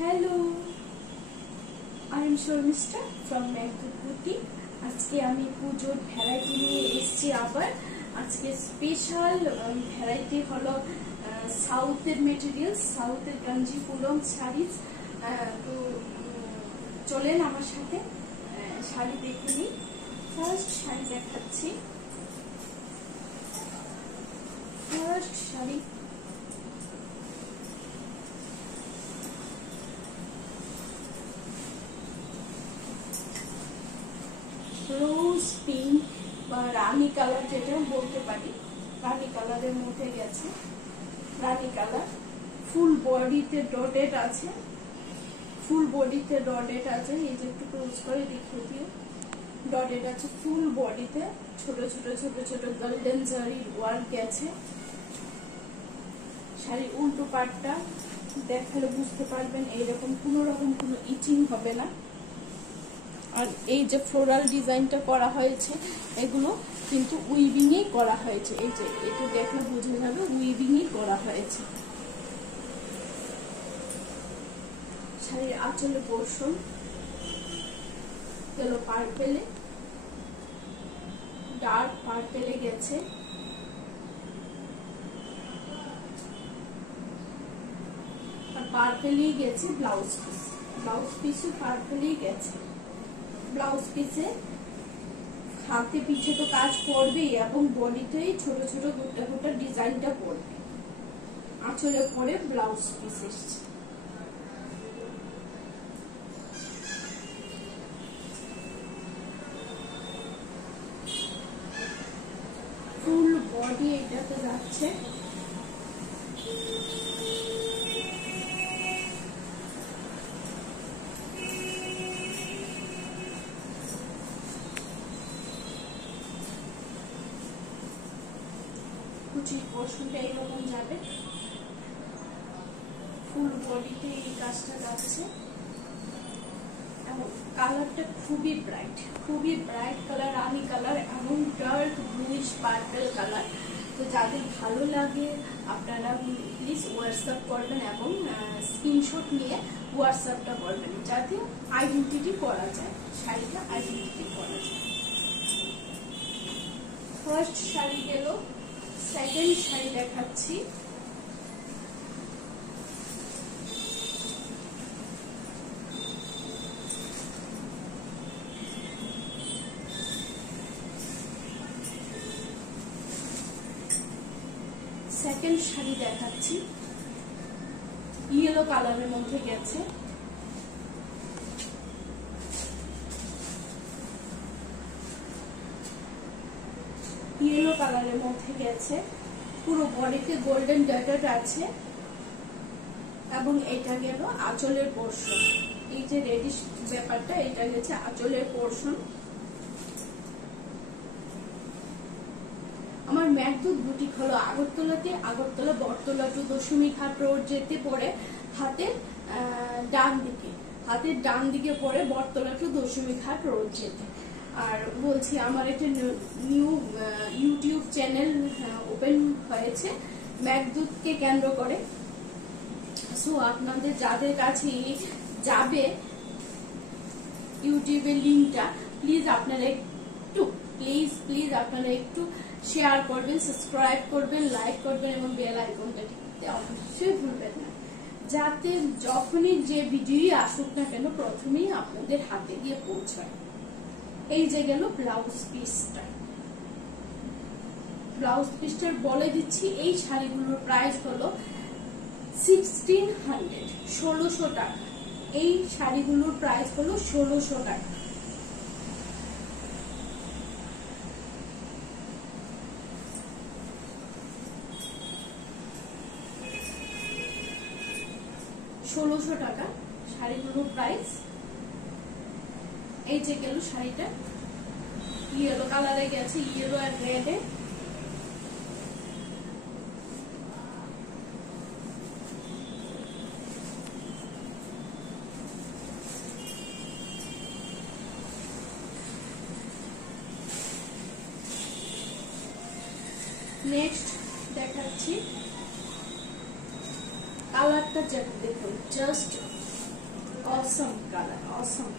Hello, I am Sharmistha from MacBook boutique. আজকে আমি পুজোর ভ্যারাইটি নিয়ে এসেছি। আবার আজকে স্পেশাল ভ্যারাইটি হলো সাউথের মেটেরিয়াল, সাউথের কাঞ্জিপুরম শাড়ি। তো চলেন আমার সাথে শাড়ি দেখে নিই। ফার্স্ট শাড়ি দেখাচ্ছি। ফার্স্ট শাড়ি রোজ পিঙ্ক বা রানী কালার, যেটা বলতে পারি রানী কালারের মধ্যে গেছে। রানী কালার, ফুল বডিতে ডটেড আছে, ফুল বডিতে ডটেড আছে। এই যে একটু ক্লোজ করে দেখিয়ে দিও, ডটেড আছে ফুল বডিতে। ছোট ছোট ছোট ছোট গোল্ডেন জারির ওয়ার্ক গেছে। শাড়ির উল্টো পাটটা দেখালে বুঝতে পারবেন এইরকম কোনো রকম কোনো ইচিং হবে না। আর এই যে ফ্লোরাল ডিজাইনটা করা হয়েছে, এগুলো কিন্তু উইভিংই করা হয়েছে। এই যে এটা দেখলে বোঝা যাবে উইভিংই করা হয়েছে। শাড়ির আঁচলে পোর্শন গেলো পার্পেলে, ডার্ক পার্পেলে গেছে। আর পার্পেলেই গেছে ব্লাউজ পিস, ব্লাউজ পিসও পার্পেলেই গেছে। ব্লাউজ পিসে হাতে পিছে তো কাজ করবেই এবং বডিতেই ছোট ছোট গোটা গোটা ডিজাইনটা পড়বে। আঁচলে পরে ব্লাউজ পিস এসছে। ফুল বডি এটাতে যাচ্ছে। কুচির পোর্শনটা এইরকম যাবে, ফুল বডিতে এই কাজটা যাচ্ছে। এবং কালারটা খুবই ব্রাইট কালার, রানী কালার এবং ডার্ক ব্লুইশ পার্পল কালার। তো যাদের ভালো লাগে আপনারা প্লিজ হোয়াটসঅ্যাপ করবেন এবং স্ক্রিনশট নিয়ে হোয়াটসঅ্যাপটা করবেন, যাতে আইডেন্টিটি করা যায়, শাড়িটা আইডেন্টিটি করা যায়। ফার্স্ট শাড়ি গেল। সেকেন্ড শাড়ি দেখাচ্ছি। সেকেন্ড শাড়ি দেখাচ্ছি, ইয়েলো কালারের মধ্যে গেছে। ইয়েলো কালারের মধ্যে গেছে, পুরো বডিতে গোল্ডেন ডটেড আছে। এবং এটা গেল আঁচলের পোর্শন। এই যে রেডিশ ব্যাপারটা, এটা গেছে আঁচলের পোর্শন। আমার ম্যাকবুক বুটিক হলো আগরতলাতে, আগরতলা বটতলা টু দশমীঘাট রোড যেতে পড়ে হাতের ডান দিকে পড়ে বটতলা টু দশমীঘাট রোড যেতে। আর বলছি, আমার একটা নিউ ইউটিউব চ্যানেল ওপেন হয়েছে ম্যাকবুককে কেন্দ্র করে। সো আপনাদের যাদের কাছে যাবে ইউটিউবের লিঙ্কটা, প্লিজ আপনারা একটু শেয়ার করবেন, সাবস্ক্রাইব করবেন, লাইক করবেন এবং বেল আইকনটা টিপতে অবশ্যই ভুলবেন না, যাতে যখনই যে ভিডিও আসুক না কেন প্রথমেই আপনাদের হাতে গিয়ে পৌঁছায়। এই যে গেল ব্লাউজ পিসটা। ব্লাউজ পিসটার বলে দিচ্ছি, এই শাড়িগুলোর প্রাইস হলো 1600 টাকা। এই শাড়িগুলোর প্রাইস হলো 1600 টাকা। টাকা শাড়িগুলোর প্রাইস। এই যে গেল শাড়িটা, ইয়েলো কালারে গেছে, ইয়েলো আর রেডে। নেক্সট দেখাচ্ছি কালারটা, দেখুন জাস্ট অসম কালার, অসম।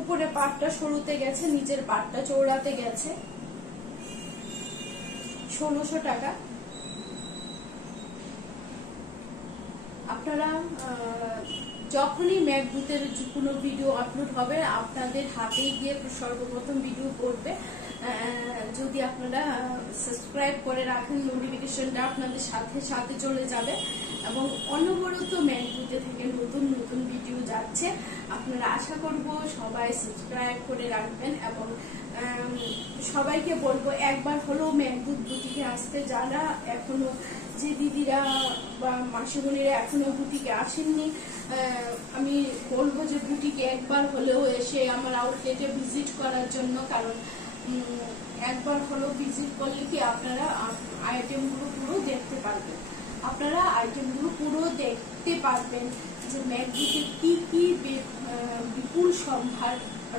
উপরে পাটটা সরুতে গেছে, নিচের পাটটা চৌড়াতে গেছে। 1600 টাকা। আপনারা যখনই ম্যাকবুকের কোনো ভিডিও আপলোড হবে আপনাদের হাতেই গিয়ে সর্বপ্রথম ভিডিও করবে। যদি আপনারা সাবস্ক্রাইব করে রাখেন নোটিফিকেশনটা আপনাদের সাথে সাথে চলে যাবে এবং অনবরত ম্যাকবুকে থেকে নতুন নতুন ভিডিও যাচ্ছে। আপনারা আশা করব সবাই সাবস্ক্রাইব করে রাখবেন এবং সবাইকে বলবো একবার হলেও ম্যাকবুক বুটিকে আসতে, যারা এখনো যে দিদিরা বা মাসিমণিরা এখনো বুটিকে আসেননি আমি বলবো যে বুটিকে একবার হলেও এসে আমার আউটলেটে ভিজিট করার জন্য। কারণ একবার হলেও ভিজিট করলে কি আপনারা আইটেমগুলো পুরো দেখতে পারবেন, আপনারা আইটেমগুলো পুরো দেখতে পারবেন যে ম্যাকবুকে কি কি বিপুল সম্ভার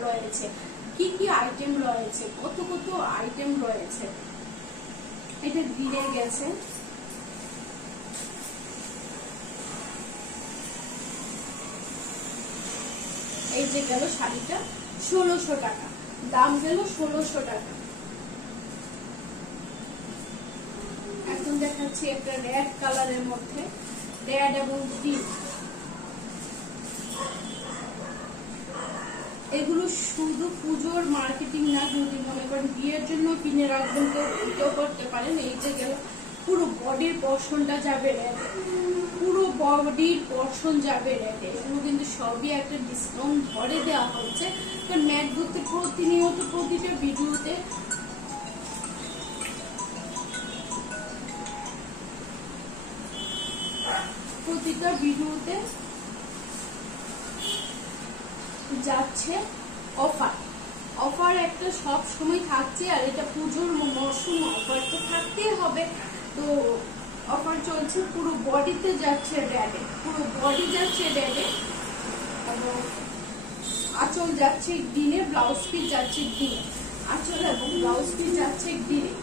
রয়েছে, কি কি আইটেম রয়েছে, কত কত আইটেম রয়েছে। এটা দিয়ে গেছে। এই যে গেল শাড়িটা 1600 টাকা, দাম গেল 1600 টাকা। এখন দেখাচ্ছি একটা রেড কালারের মধ্যে, রেড এবং গ্রিন। এগুলো শুধু পুজোর মার্কেটিং না, যদি মনে করেন বিয়ের জন্য কিনে রাখবেন তো করতে পারেন। এই যে গেল পুরো বডির পোর্শনটা যাবে রেডে, পুরো বডির পোর্শন যাবে রেডে। এগুলো কিন্তু সবই একটা ডিসকাউন্ট ধরে দেওয়া হচ্ছে, কারণ ম্যাকবুকে প্রতিনিয়ত প্রতিটা ভিডিওতে যাচ্ছে অফার। অফার একটা সব সময় থাকছে, আর এটা পুজোর মরশুম, অফার তো থাকতেই হবে। তো অফার চলছে, পুরো বডিতে যাচ্ছে রেডে, পুরো বডি যাচ্ছে রেডে এবং আঁচল যাচ্ছে গ্রিনে, ব্লাউজ পিস যাচ্ছে গ্রিনে, আঁচল এবং ব্লাউজ পিস যাচ্ছে গ্রিনে।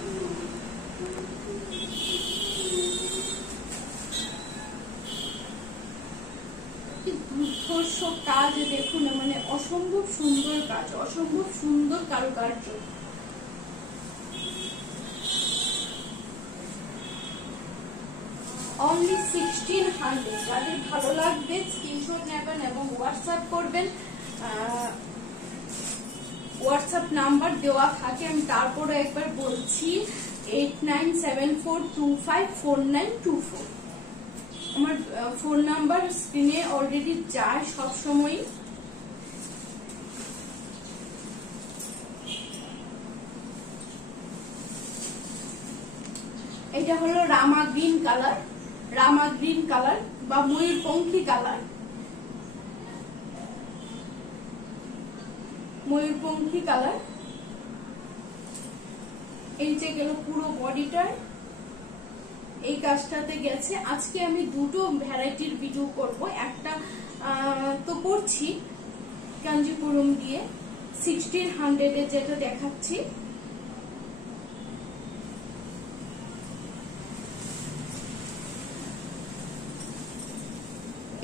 দুর্ধর্ষ কাজ দেখুন, মানে অসম্ভব সুন্দর কাজ, অসম্ভব সুন্দর কারুকার্য। অনলি 1600। যাদের ভালো লাগবে স্ক্রিনশট নেবেন এবং হোয়াটসঅ্যাপ করবেন। হোয়াটসঅ্যাপ নাম্বার দেওয়া থাকে, আমি তারপরে একবার বলছি 8974254924। আমার ফোন নাম্বার স্ক্রিনে অলরেডি যায় সব সময়। এটা হলো রামা গ্রিন কালার, রামা গ্রিন কালার বা ময়ূরপঙ্খী কালার, ময়ূরপঙ্খী কালার। এই যে গেল পুরো বডিটার এই কাজটাতে গেছে। আজকে আমি দুটো ভ্যারাইটির ভিডিও করব। একটা তো করছি কাঞ্জিপুরম দিয়ে 1600 এ যেটা দেখাচ্ছি,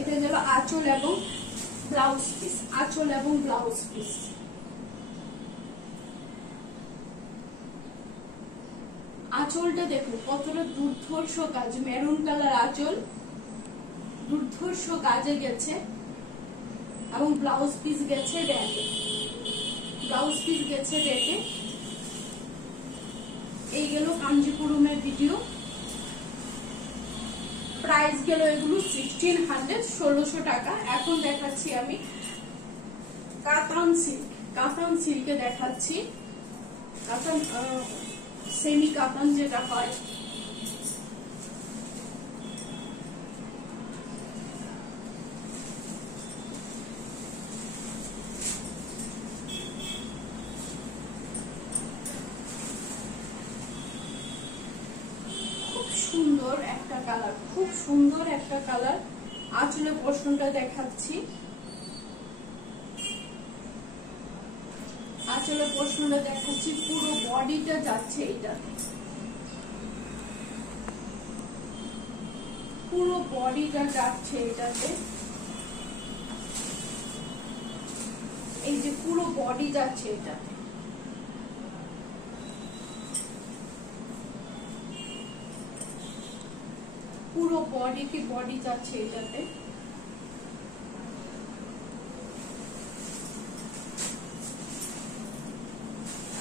এটা গেল আঁচল এবং ব্লাউজ পিস, আঁচল এবং ব্লাউজ পিস। আঁচলটা দেখুন কতটা দুর্ধর্ষ কাজ, মেরুন কালার আঁচল, দুর্ধর্ষ কাজে গেছে এবং ব্লাউজ পিস গেছে রেডে, ব্লাউজ পিস গেছে রেডে। এই গেল কাঞ্জিপুরমের ভিডিও। প্রাইস গেল এগুলো 1600, 1600 টাকা। এখন দেখাচ্ছি আমি কাতান সিল্ক, কাতান সিল্কে দেখাচ্ছি। কাতান সেমি কাতান যেটা হয়, সুন্দর একটা কালার, খুব সুন্দর একটা কালার। আঁচলের পোর্শনটা দেখাচ্ছি, আঁচলের পোর্শনটা দেখাচ্ছি, পুরো বডিটা যাচ্ছে এটাতে। পুরো বডিটা যাচ্ছে এটাতে, এই যে পুরো বডি যাচ্ছে এটাতে। পুরো বডি যাচ্ছে এটাতে।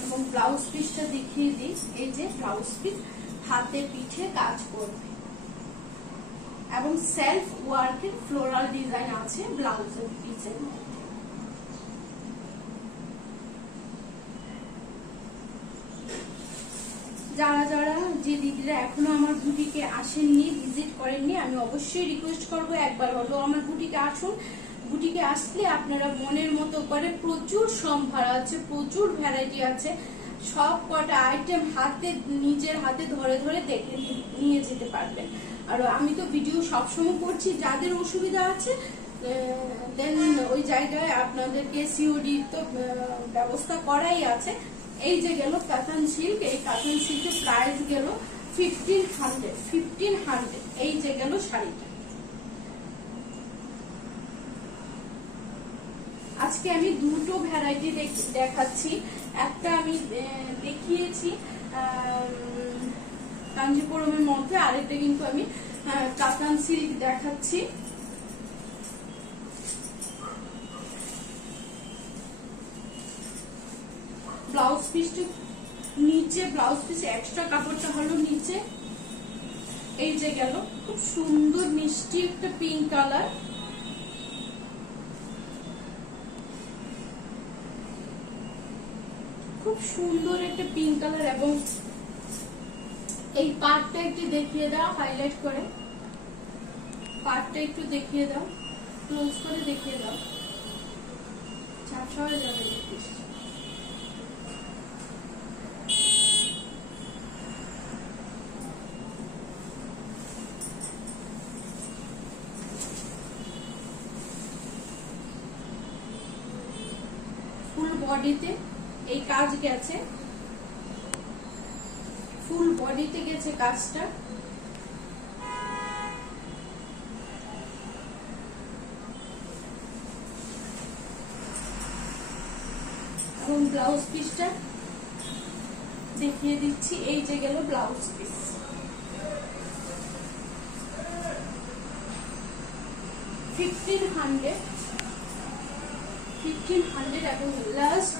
এবং ব্লাউজ পিসটা দেখিয়ে দিই, এই যে ব্লাউজ পিস হাতে পিঠে কাজ করবে এবং সেলফ ওয়ার্কের ফ্লোরাল ডিজাইন আছে ব্লাউজের পিসের মধ্যে। যারা যারা যে দিদিরা এখনো আমার বুটিকে আসেননি, ভিজিট করেননি, আমি অবশ্যই রিকোয়েস্ট করবো একবার হলো আমার বুটিকে আসুন। বুটিকে আসলে আপনারা মনের মতো করে প্রচুর সম্ভার আছে, প্রচুর ভ্যারাইটি আছে, সব কটা আইটেম হাতে নিজের হাতে ধরে ধরে দেখে নিয়ে যেতে পারবেন। আর আমি তো ভিডিও সবসময় করছি, যাদের অসুবিধা আছে দেন ওই জায়গায় আপনাদেরকে সিওডি তো ব্যবস্থা করাই আছে। এই যে গেল কাতান সিল্ক, এই কাতান সিল্কের প্রাইস গেল 1500। এই যে গেল শাড়িটা। আজকে আমি দুটো ভ্যারাইটি দেখাচ্ছি। একটা আমি দেখিয়েছি কাঞ্জিপুরমের মধ্যে, আরেকটা কিন্তু আমি কাতান সিল্ক দেখাচ্ছি। ব্লাউজ পিসটা নিচে, ব্লাউজ পিস এক্সট্রা কাপড়টা হলো নিচে। এই যে গেল খুব সুন্দর মিষ্টি একটা পিঙ্ক কালার, খুব সুন্দর একটা পিঙ্ক কালার। এবং এই পার্টটা একটু দেখিয়ে দাও, হাইলাইট করে পার্টটা একটু দেখিয়ে দাও, ক্লোজ করে দেখিয়ে দাও, ঝাপসা হয়ে যাবে। ফুল বডিতে এই কাজ গেছে, ফুল বডিতে গেছে কাজটা। এবং ব্লাউজ পিসটা দেখিয়ে দিচ্ছি, এই যে গেল ব্লাউজ পিস। 1500 এবং লাস্ট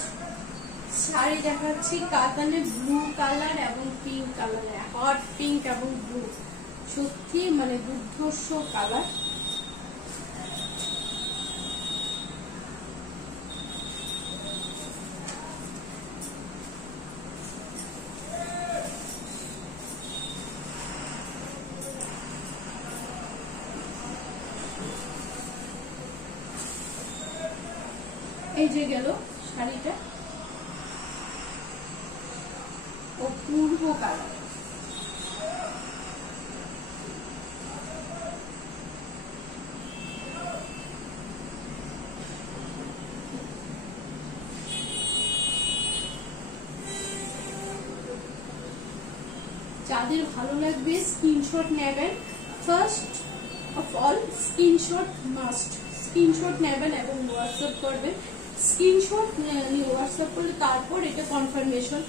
শাড়ি দেখাচ্ছি কাতানে ব্লু কালার এবং পিঙ্ক কালার, হট পিঙ্ক এবং ব্লু, সত্যি মানে দুর্ধর্ষ কালার। এই যে গেল শাড়িটা, অপূর্ব কালার। যাদের ভালো লাগবে স্ক্রিনশট নেবেন, first of all screenshot must, screenshot নেবেন এবং হোয়াটসঅ্যাপ করবেন। স্ক্রিনশট হোয়াটসঅ্যাপ করলে তারপর এটা কনফার্মেশন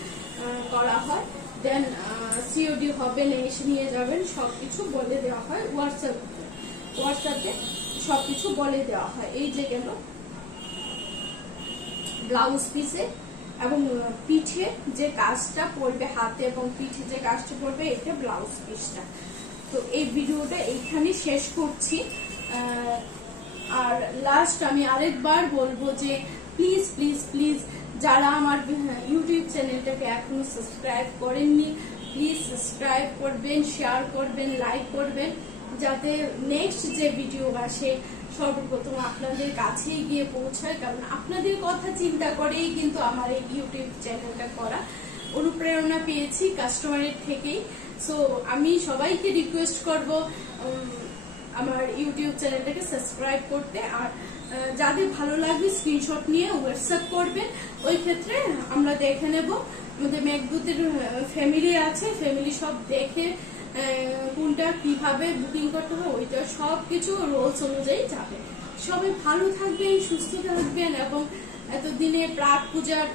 করা হয়, দেন সিওডি হবে, এসে নিয়ে যাবেন, সবকিছু বলে দেওয়া হয় হোয়াটসঅ্যাপে সবকিছু বলে দেওয়া হয়। এই যে গেল ব্লাউজ পিসে এবং পিঠে যে কাজটা পড়বে, হাতে এবং পিঠে যে কাজটা পড়বে, এটা ব্লাউজ পিসটা। তো এই ভিডিওটা এইখানে শেষ করছি। আর লাস্ট আমি আরেকবার বলবো যে প্লিজ প্লিজ প্লিজ যারা আমার ইউটিউব চ্যানেলটাকে এখনো সাবস্ক্রাইব করেননি, প্লিজ সাবস্ক্রাইব করবেন, শেয়ার করবেন, লাইক করবেন, যাতে নেক্সট যে ভিডিও আসে সর্বপ্রথম আপনাদের কাছেই গিয়ে পৌঁছায়। কারণ আপনাদের কথা চিন্তা করেই কিন্তু আমার এই ইউটিউব চ্যানেলটা করা। অনুপ্রেরণা পেয়েছি কাস্টমারের থেকেই। সো আমি সবাইকে রিকোয়েস্ট করব আমার ইউটিউব চ্যানেলটাকে সাবস্ক্রাইব করতে। আর যাদের ভালো লাগবে স্ক্রিনশট নিয়ে হোয়াটসঅ্যাপ করবেন, ওই ক্ষেত্রে আমরা দেখে নেব। আমাদের মেঘদূতের ফ্যামিলি আছে, ফ্যামিলি সব দেখে কোনটা কিভাবে বুকিং করতে হবে ওইটা সবকিছু রোলস অনুযায়ী যাবে। সবাই ভালো থাকবেন, সুস্থ থাকবেন এবং এতদিনে প্রাক পূজার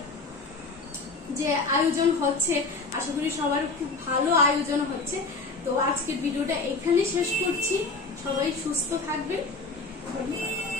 যে আয়োজন হচ্ছে আশা করি সবার খুব ভালো আয়োজন হচ্ছে। তো আজকের ভিডিওটা এখানে শেষ করছি, সবাই সুস্থ থাকবেন, ধন্যবাদ।